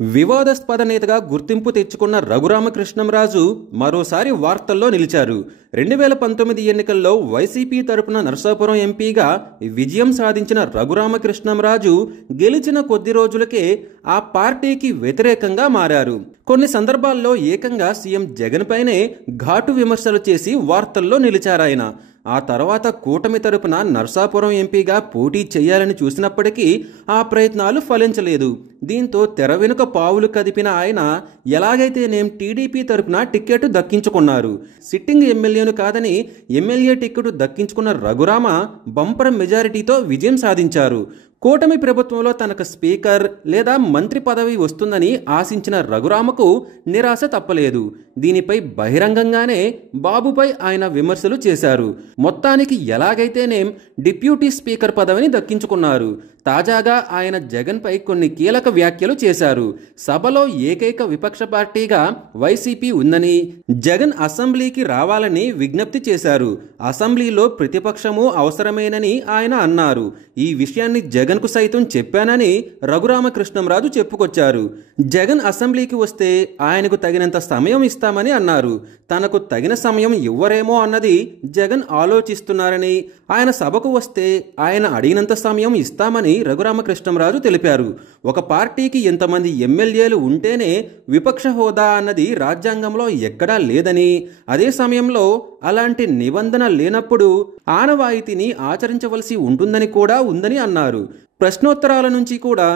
వివాదాస్పద నేతగా గుర్తింపు తెచ్చుకున్న రఘురామకృష్ణంరాజు మరోసారి వార్తల్లో నిలిచారు. 2019 ఎన్నికల్లో వైసీపీ తరపున నరసాపురం ఎంపీగా విజయం సాధించిన రఘురామకృష్ణంరాజు గెలిచిన కొద్ది రోజులకే ఆ పార్టీకి వ్యతిరేకంగా మారారు. కొన్ని సందర్భాల్లో ఏకంగా సీఎం జగన్ పైనే ఘాటు విమర్శలు చేసి వార్తల్లో నిలిచారాయన. ఆ తర్వాత కూటమి తరపున నరసాపురం ఎంపీగా పోటీ చేయాలని చూసినప్పటికీ ఆ ప్రయత్నాలు ఫలించలేదు. దీంతో తెర వెనుక పావులు కదిపిన ఆయన ఎలాగైతేనేం టీడీపీ తరపున టికెట్ దక్కించుకున్నారు. సిట్టింగ్ ఎమ్మెల్యేను కాదని ఎమ్మెల్యే టికెట్ దక్కించుకున్న రఘురామ బంపర్ మెజారిటీతో విజయం సాధించారు. కూటమి ప్రభుత్వంలో తనకు స్పీకర్ లేదా మంత్రి పదవి వస్తుందని ఆశించిన రఘురామకు నిరాశ తప్పలేదు. దీనిపై బహిరంగంగానే బాబుపై ఆయన విమర్శలు చేశారు. మొత్తానికి ఎలాగైతేనేం డిప్యూటీ స్పీకర్ పదవిని దక్కించుకున్నారు. తాజాగా ఆయన జగన్పై కొన్ని కీలక వ్యాఖ్యలు చేశారు. సభలో ఏకైక విపక్ష పార్టీగా వైసీపీ ఉందని, జగన్ అసెంబ్లీకి రావాలని విజ్ఞప్తి చేశారు. అసెంబ్లీలో ప్రతిపక్షము అవసరమేనని ఆయన అన్నారు. ఈ విషయాన్ని జగన్కు సైతం చెప్పానని రఘురామకృష్ణంరాజు చెప్పుకొచ్చారు. జగన్ అసెంబ్లీకి వస్తే ఆయనకు తగినంత సమయం ఇస్తామని అన్నారు. తనకు తగిన సమయం ఇవ్వరేమో అన్నది జగన్ ఆలోచిస్తున్నారని, ఆయన సభకు వస్తే ఆయన అడిగినంత సమయం ఇస్తామని రఘురామకృష్ణంరాజు తెలిపారు. ఒక పార్టీకి ఎంతమంది ఎమ్మెల్యేలు ఉంటేనే విపక్ష హోదా అన్నది రాజ్యాంగంలో ఎక్కడా లేదని, అదే సమయంలో అలాంటి నిబంధన లేనప్పుడు ఆనవాయితీని ఆచరించవలసి ఉంటుందని కూడా ఉందని అన్నారు. ప్రశ్నోత్తరాల నుంచి కూడా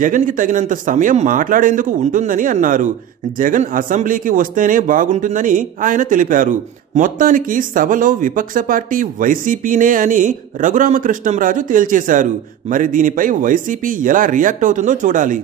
జగన్కి తగినంత సమయం మాట్లాడేందుకు ఉంటుందని అన్నారు. జగన్ అసెంబ్లీకి వస్తేనే బాగుంటుందని ఆయన తెలిపారు. మొత్తానికి సభలో విపక్ష పార్టీ వైసీపీనే అని రఘురామకృష్ణంరాజు తేల్చేశారు. మరి దీనిపై వైసీపీ ఎలా రియాక్ట్ అవుతుందో చూడాలి.